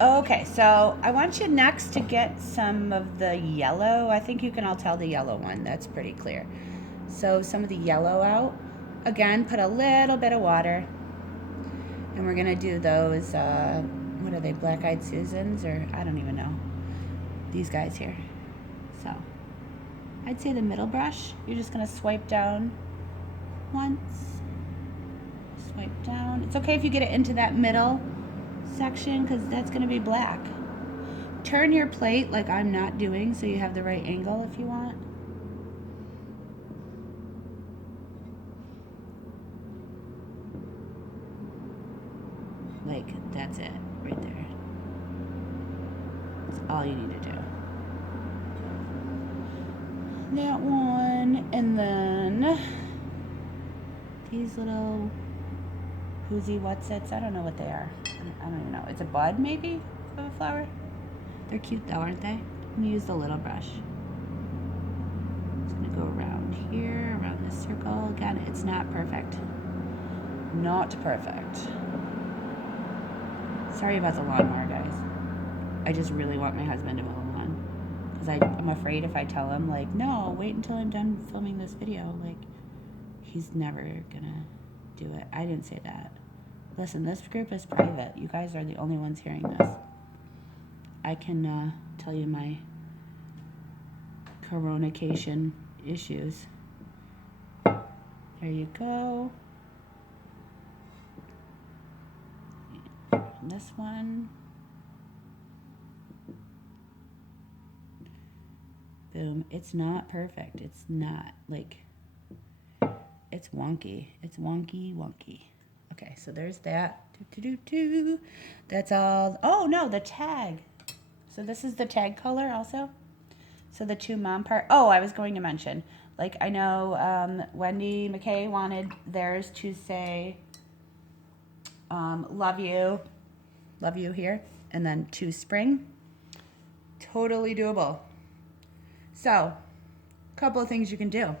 Okay, so I want you next to get some of the yellow. I think you can all tell the yellow one. That's pretty clear. So some of the yellow out. Again, put a little bit of water. And we're going to do those, what are they, Black-Eyed Susans? Or I don't even know. These guys here. So I'd say the middle brush. You're just going to swipe down once. Swipe down. It's okay if you get it into that middle section because that's going to be black. Turn your plate like I'm not doing so you have the right angle if you want. Like, that's it right there. That's all you need to do. That one, and then these little whoozy whatsits. I don't know what they are. I don't even know. It's a bud, maybe, of a flower? They're cute though, aren't they? I'm gonna use the little brush. It's gonna go around here, around this circle. Again, it's not perfect. Not perfect. Sorry about the lawnmower, guys. I just really want my husband to mow the lawn. Because I'm afraid if I tell him, like, no, wait until I'm done filming this video, like, he's never gonna do it. I didn't say that. Listen, this group is private. You guys are the only ones hearing this. I can tell you my coronation issues. There you go. And this one. Boom. It's not perfect. It's not, like, it's wonky. It's wonky. Okay, so there's that. That's all. Oh, no, the tag. So this is the tag color also. So the two mom part. Oh, I was going to mention, like, I know Wendy McKay wanted theirs to say love you here, and then to spring. Totally doable. So, a couple of things you can do.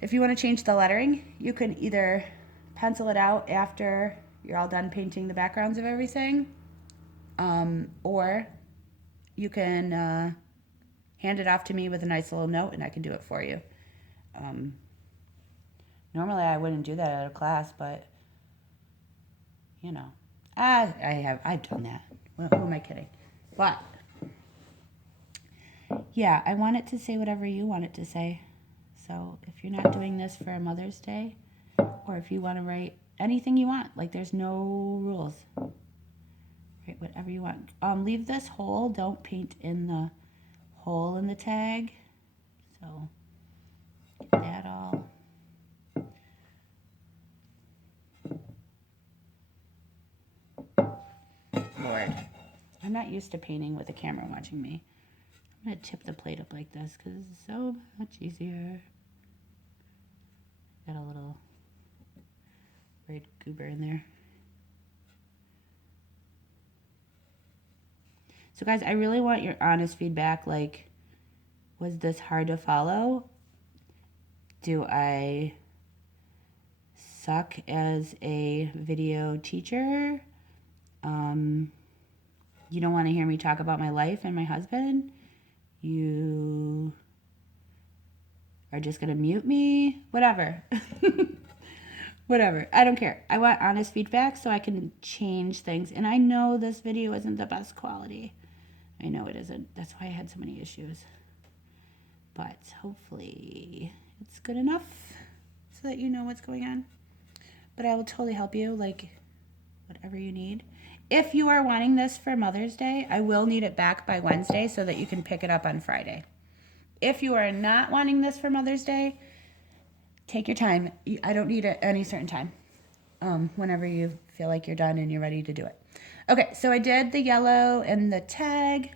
If you want to change the lettering, you can either pencil it out after you're all done painting the backgrounds of everything, or you can hand it off to me with a nice little note and I can do it for you. Normally I wouldn't do that at a class, but you know, I've done that. Well, who am I kidding? But yeah, I want it to say whatever you want it to say. So if you're not doing this for Mother's Day, or if you want to write anything you want, like, there's no rules. Write whatever you want. Leave this hole. Don't paint in the hole in the tag. So get that all. Lord, I'm not used to painting with the camera watching me. I'm going to tip the plate up like this because it's so much easier. Got a little red goober in there. So guys, I really want your honest feedback. Like, was this hard to follow? Do I suck as a video teacher? You don't want to hear me talk about my life and my husband? You are just going to mute me? Whatever. Whatever. I don't care. I want honest feedback so I can change things. And I know this video isn't the best quality. I know it isn't. That's why I had so many issues. But hopefully it's good enough so that you know what's going on. But I will totally help you, like, whatever you need. If you are wanting this for Mother's Day, I will need it back by Wednesday so that you can pick it up on Friday. If you are not wanting this for Mother's Day, take your time. I don't need it any certain time. Whenever you feel like you're done and you're ready to do it. Okay, so I did the yellow and the tag.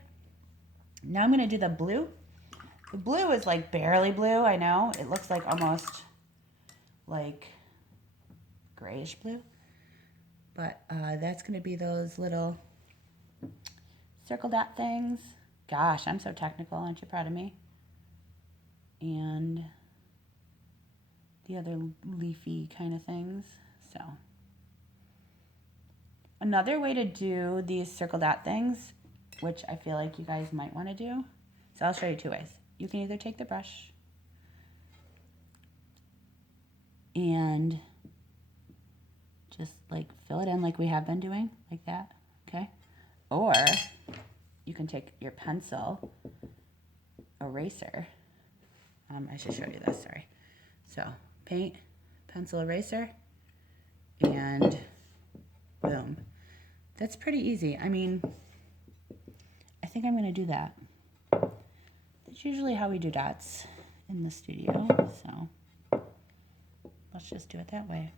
Now I'm going to do the blue. The blue is like barely blue, I know. It looks like almost like grayish blue. But that's going to be those little circle dot things. Gosh, I'm so technical. Aren't you proud of me? And the other leafy kind of things. So Another way to do these circle dot things, which I feel like you guys might want to do, so I'll show you two ways. You can either take the brush and just like fill it in like we have been doing, like that, okay? Or you can take your pencil eraser. I should show you this, sorry. So paint, pencil eraser, and boom. That's pretty easy. I mean, I think I'm gonna do that. That's usually how we do dots in the studio, so let's just do it that way.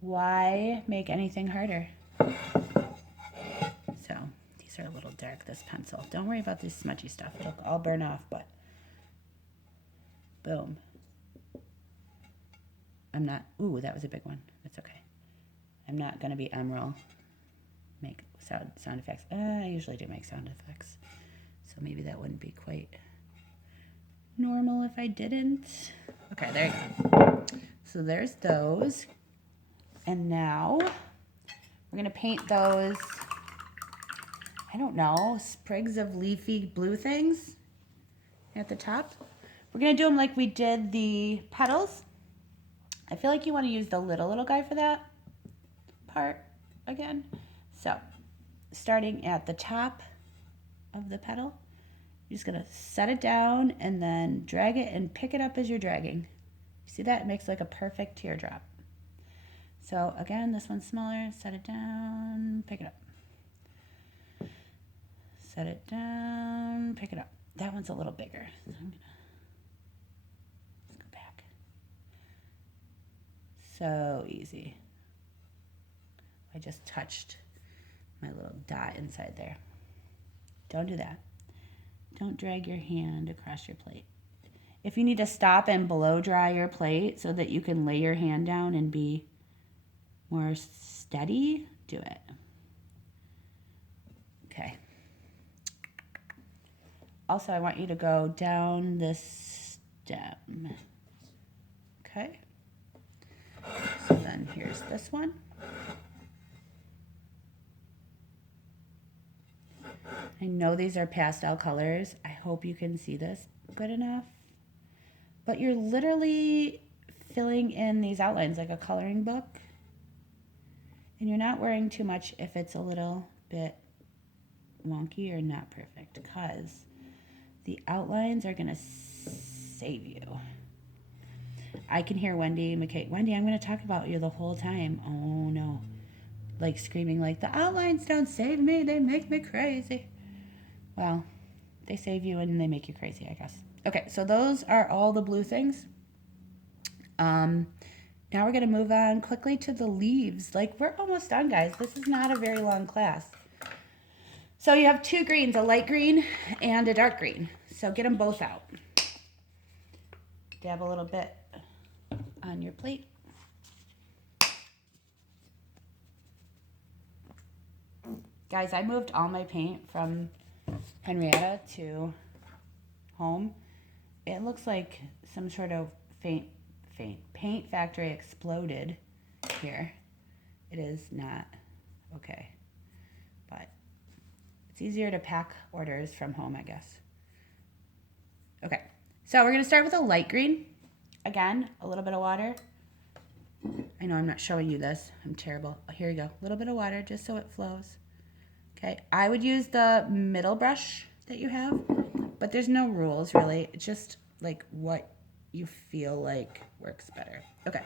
Why make anything harder? So these are a little dark, this pencil. Don't worry about this smudgy stuff. It'll all burn off, but boom. I'm not, ooh, that was a big one. That's okay. I'm not gonna be Emerald. Make sound effects. I usually do make sound effects. So maybe that wouldn't be quite normal if I didn't. Okay, there you go. So there's those. And now we're gonna paint those, I don't know, sprigs of leafy blue things at the top. We're gonna do them like we did the petals. I feel like you wanna use the little guy for that part again. So starting at the top of the petal, you're just gonna set it down and then drag it and pick it up as you're dragging. See that? It makes like a perfect teardrop. So again, this one's smaller, set it down, pick it up. Set it down, pick it up. That one's a little bigger. So I'm gonna, let's go back. So easy. I just touched my little dot inside there. Don't do that. Don't drag your hand across your plate. If you need to stop and blow dry your plate so that you can lay your hand down and be more steady, do it. Okay. Also, I want you to go down this stem. Okay. So then here's this one. I know these are pastel colors. I hope you can see this good enough. But you're literally filling in these outlines like a coloring book. And you're not worrying too much if it's a little bit wonky or not perfect, because the outlines are gonna save you. I can hear Wendy McKay. Wendy, I'm gonna talk about you the whole time. Oh no. Like screaming like, the outlines don't save me, they make me crazy. Well, they save you and they make you crazy, I guess. Okay, so those are all the blue things. Now we're gonna move on quickly to the leaves. Like, we're almost done, guys. This is not a very long class. So you have two greens, a light green and a dark green. So get them both out. Dab a little bit on your plate. Guys, I moved all my paint from Henrietta to home. It looks like some sort of paint factory exploded here. It is not okay, but it's easier to pack orders from home, I guess. Okay, so we're gonna start with a light green. Again, a little bit of water. I know I'm not showing you this. I'm terrible. Here you go. A little bit of water just so it flows. Okay, I would use the middle brush that you have, but there's no rules really. It's just like what you feel like works better. Okay,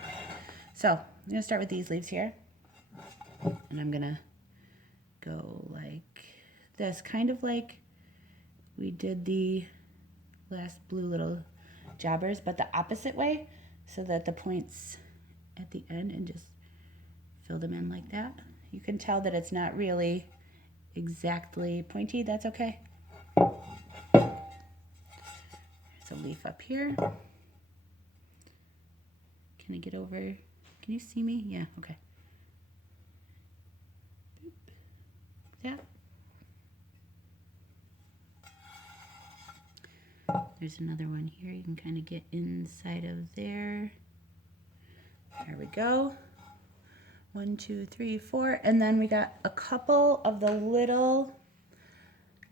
so I'm gonna start with these leaves here, and I'm gonna go like this, kind of like we did the last blue little jobbers, but the opposite way, so that the points at the end, and just fill them in like that. You can tell that it's not really exactly pointy. That's okay. There's a leaf up here. Can I get over? Can you see me? Yeah, okay. Yeah. There's another one here. You can kind of get inside of there. There we go. 1, 2, 3, 4. And then we got a couple of the little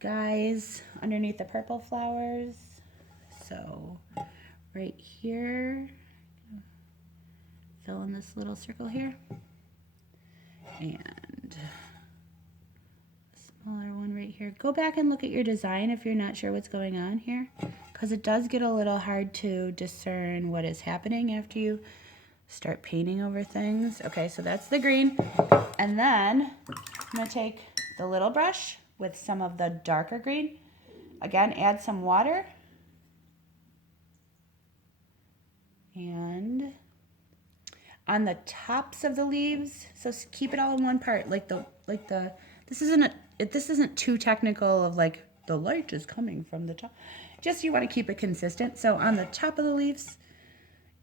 guys underneath the purple flowers. So right here, fill in this little circle here. And a smaller one right here. Go back and look at your design if you're not sure what's going on here, because it does get a little hard to discern what is happening after you start painting over things. Okay, so that's the green. And then I'm gonna take the little brush with some of the darker green. Again, add some water. And on the tops of the leaves, so keep it all in one part, this isn't too technical of like the light is coming from the top. Just you want to keep it consistent. So on the top of the leaves,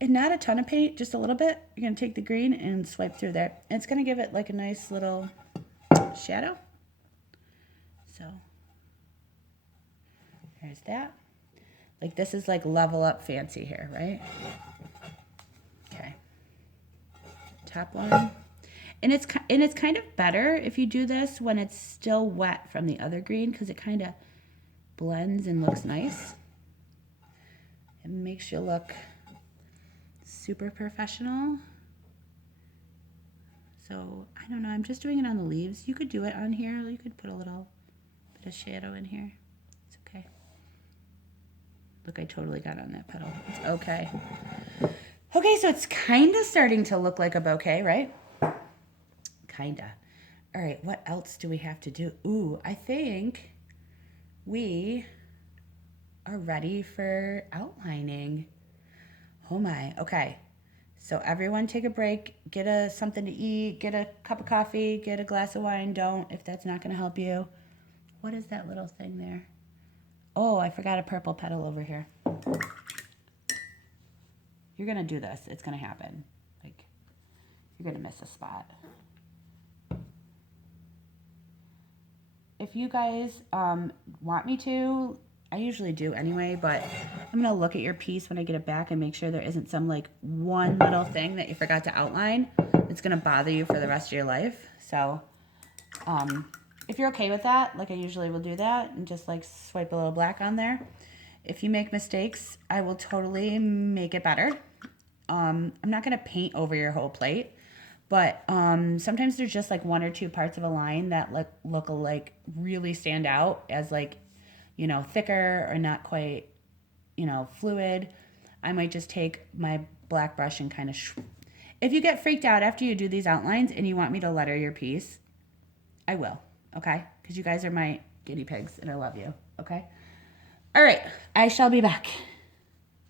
and not a ton of paint, just a little bit, you're going to take the green and swipe through there. And it's going to give it like a nice little shadow. So there's that. Like this is like level up fancy here, right? Okay. Top one. And it's kind of better if you do this when it's still wet from the other green, because it kind of blends and looks nice. It makes you look super professional. So I don't know, I'm just doing it on the leaves. You could do it on here. You could put a little bit of shadow in here. It's okay. Look, I totally got on that petal. It's okay. Okay, so it's kind of starting to look like a bouquet, right? Kinda. All right, what else do we have to do? Ooh, I think we are ready for outlining. Oh my, okay. So everyone take a break, get something to eat, get a cup of coffee, get a glass of wine. Don't, if that's not gonna help you. What is that little thing there? Oh, I forgot a purple petal over here. You're gonna do this, it's gonna happen. Like, you're gonna miss a spot. If you guys want me to, I usually do anyway, but I'm gonna look at your piece when I get it back and make sure there isn't some like one little thing that you forgot to outline that's gonna bother you for the rest of your life. So if you're okay with that, like I usually will do that and just like swipe a little black on there. If you make mistakes, I will totally make it better. I'm not gonna paint over your whole plate, but sometimes there's just like one or two parts of a line that look like really stand out as like, you know, thicker or not quite, you know, fluid. I might just take my black brush and kind of if you get freaked out after you do these outlines and you want me to letter your piece, I will, okay? Because you guys are my guinea pigs and I love you, okay? All right, I shall be back.